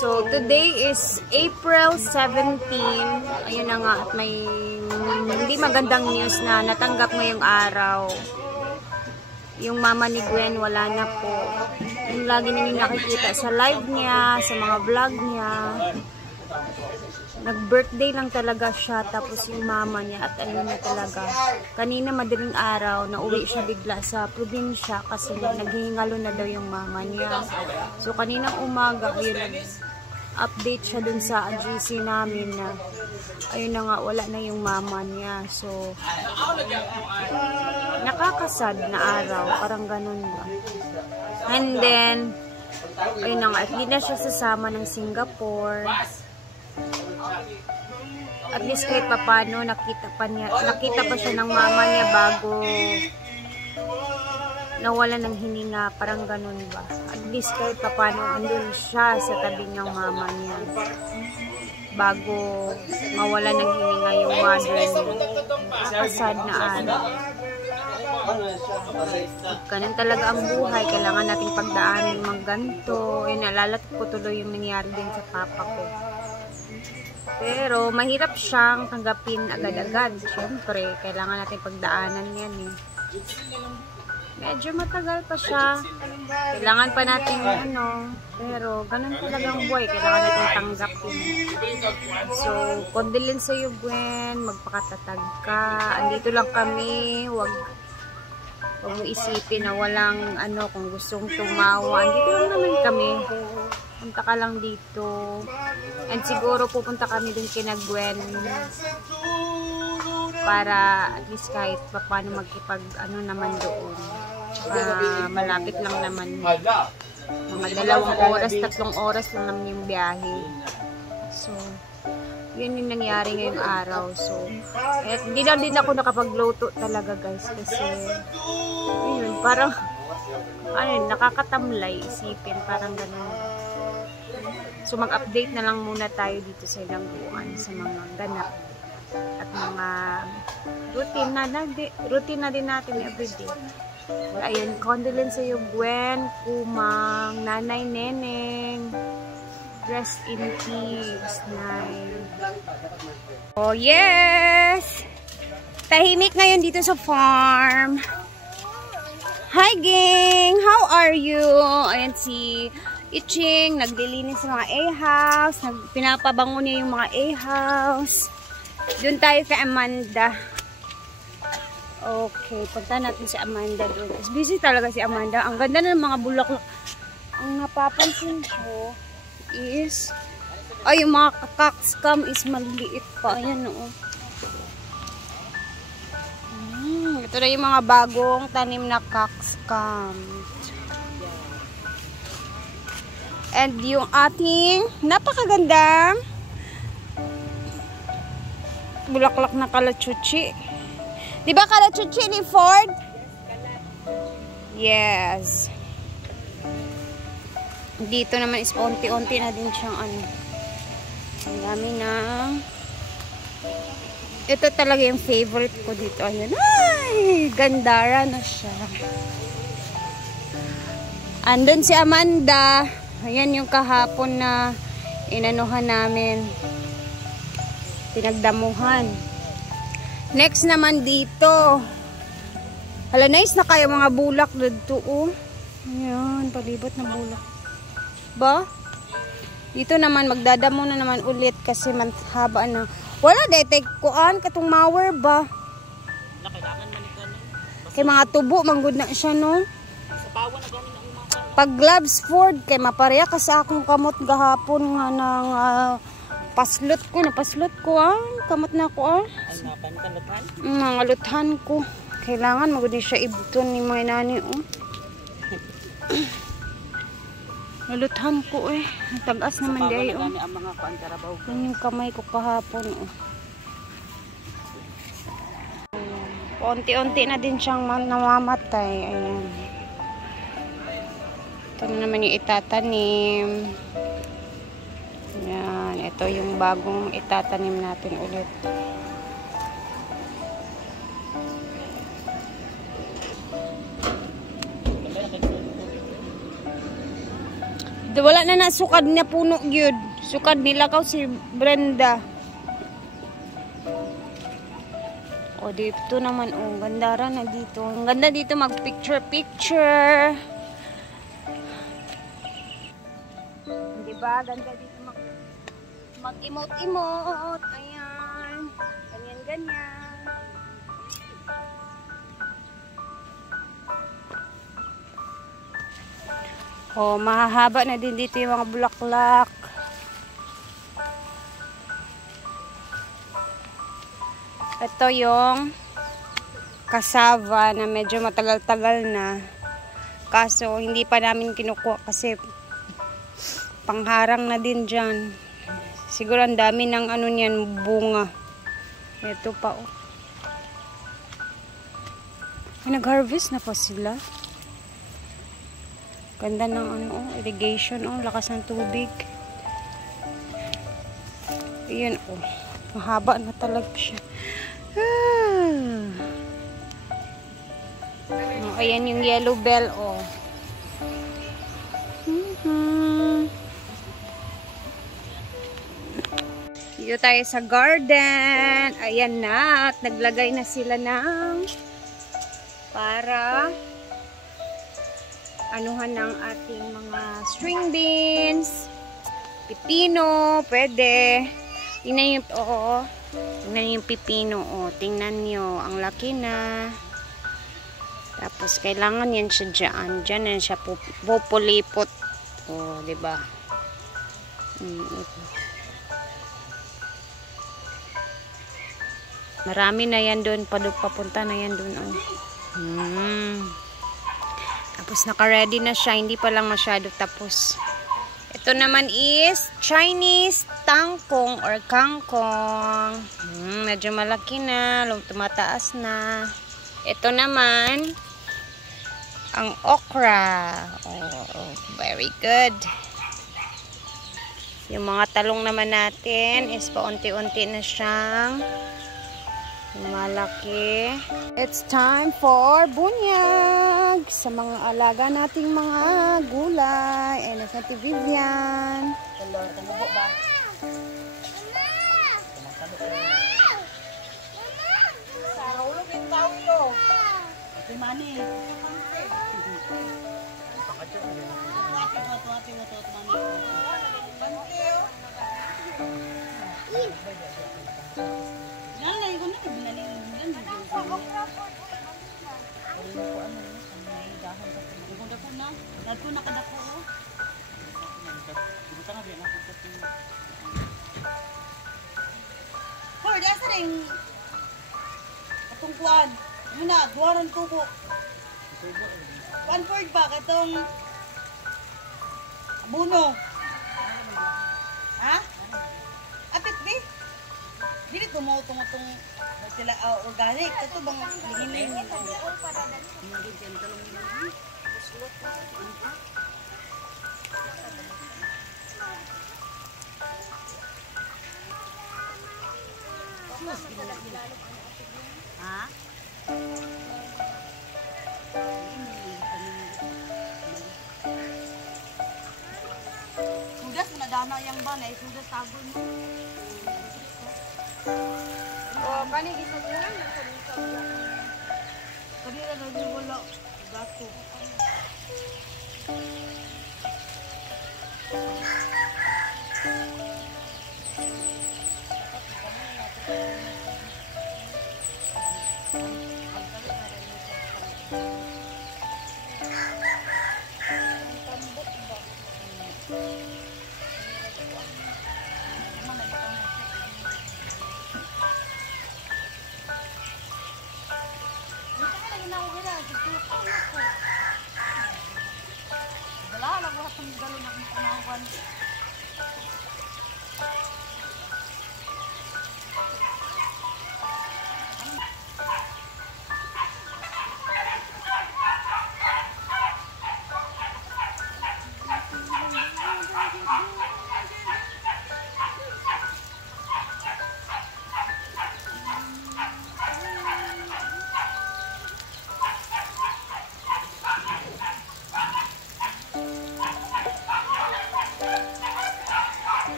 So, today is April 17. Ayun na nga, at may hindi magandang news na natanggap ngayong araw. Yung mama ni Gwen, wala na po. Yung lagi ninyo nakikita sa live niya, sa mga vlog niya. Nag-birthday lang talaga siya, tapos yung mama niya, at ayun na talaga. Kanina madaling araw, nauwi siya bigla sa probinsya kasi naghihingalo na daw yung mama niya. So, kaninang umaga, ayun, nag-update siya dun sa GC namin na ayun na nga, wala na yung mama niya. So, nakakasad na araw, parang ganun ba. And then, ayun na nga, at hindi na siya sasama ng Singapore. At least kahit papano nakita pa siya ng mama niya bago nawala ng hininga, parang ganun ba. At least kahit papano andun siya sa tabi ng mama niya bago mawala ng hininga yung mother niya. Nakakasad na araw. Ganun talaga ang buhay, kailangan nating pagdaanin mga ganito. Naalala ko tuloy yung nangyari din sa papa ko. Pero, mahirap siyang tanggapin agad-agad. Siyempre, kailangan natin pagdaanan yan eh. Medyo matagal pa siya. Kailangan pa natin pero, ganun talagang buhay. Kailangan natin tanggapin. So, condolence sa'yo, Gwen. Magpakatatag ka. Andito lang kami. Huwag mo isipin na walang kung gustong tumawa. Andito lang naman kami. Punta ka lang dito. And siguro pupunta kami dun kina Gwen para at least kahit paano magkipag naman doon. Malapit lang naman. Mga 2 oras, 3 oras lang naman yung biyahe. So, yun yung nangyari ngayong araw. So, hindi na din ako nakapagluto talaga guys. Kasi, ayun, parang, nakakatamlay isipin. Parang ganun. So, mag-update na lang muna tayo dito sa Ilangguan sa mga ganap at mga routine na din natin everyday. Ayun, condolence sa'yo, Gwen, Kumang, Nanay Neneng. Rest in peace, Nay. Oh, yes! Tahimik ngayon dito sa farm. Hi, gang! How are you? Ayan si Iching, naglilinis sa mga A-house, pinapabango niya yung mga A-house. Doon tayo kay Amanda. Okay, punta natin si Amanda doon. Busy talaga si Amanda. Ang ganda ng mga bulaklak. Ang napapansin ko is, yung mga cockscomb is maliit pa. Ayan, oo. Ito na yung mga bagong tanim na cockscomb. And yung ating napakaganda bulaklak na kalachuchi. Diba kalachuchi ni Ford? Yes. Dito naman is unti-unti na din siyang ang dami na. Ito talaga yung favorite ko dito. Ayun. Ay, gandara na siya. Andun si Amanda. Ayan yung kahapon na inanuhan namin. Pinagdamuhan. Next naman dito. Hala, nice na kayo mga bulak dito. Ayan, palibot na bulak. Ba? Dito naman, magdadamo na naman ulit kasi haba na. Wala, detect kuan katong mower ba? Kailangan manikan. Kay mga tubo, manggod na siya, no? Sa bawa na ganin. Pag gloves Ford, kay mapareha ka sa akong kamot gahapon nga ng paslot ko, kamot na ko, Ay, napan mga luthan ko. Kailangan magudi siya ibton ni mga nani, Naluthan ko, Tagas naman di, yung kamay ko kahapon, Unti-unti na din siyang namamatay, ayan. Ito na naman yung itatanim. Yan. Ito yung bagong itatanim natin ulit. Wala na nasukad na puno gyud. Sukad nilakaw si Brenda. O dito naman, oh, gandara na dito. Ang ganda dito mag-picture-picture. Diba? Ganda dito mag-emote-emote. Ayan. Ganyan-ganyan. Oh, mahahaba na din dito yung mga bulaklak. Ito yung cassava na medyo matagal-tagal na. Kaso, hindi pa namin kinukuha kasi pangharang na din dyan. Siguro ang dami ng ano niyan, bunga. Ito pa, oh. Ay, nag-harvest na pa sila. Ganda ng ano, oh, irrigation, oh, lakas ng tubig. Ayan, oh. Mahaba na talaga siya. Oh, ayan yung yellow bell, oh. Dito tayo sa garden. Ayan na. At naglagay na sila ng para anuhan ng ating mga string beans, pipino, pwede. Tingnan yung, oo. Tingnan yung pipino, oh. Tingnan nyo. Ang laki na. Tapos, kailangan yan siya dyan. Dyan yan siya pupulipot. Oh, diba? Marami na yan doon. Papunta na yan doon, oh. Tapos, naka-ready na siya. Hindi pa lang masyado tapos. Ito naman is Chinese tangkong or kangkong. Medyo malaki na. Tumataas na. Ito naman, ang okra. Oh, very good. Yung mga talong naman natin is paunti-unti na siyang malaki. It's time for bunyag sa mga alaga nating mga gulay. And it's Auntie Vivian. Talubo ba? Sarulog yung taulo. Ito mani. Hoy, asa na yung katungkuan? Yun na, duwaran tubo. 1/4 ba? Katong abuno. Ha? Apit, be? Dili tumutong sila organic. Ito bang lingin-lingin? Ha? Sudas mo na dana yang ba na sudas sabon mo. Oh, panig isubulan na sa dito. Kanina na wala gato.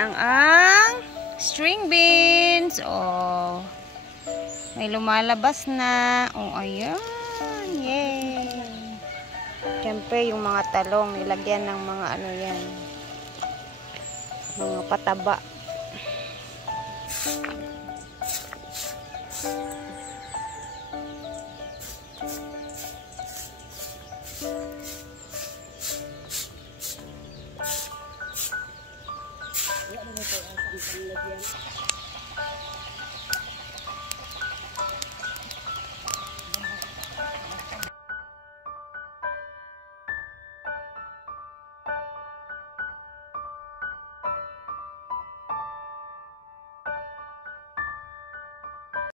na ang string beans. Oh. May lumalabas na. Oh, ayan. Yay. Siyempre, yung mga talong, nilagyan ng mga ano yan. Mga pataba.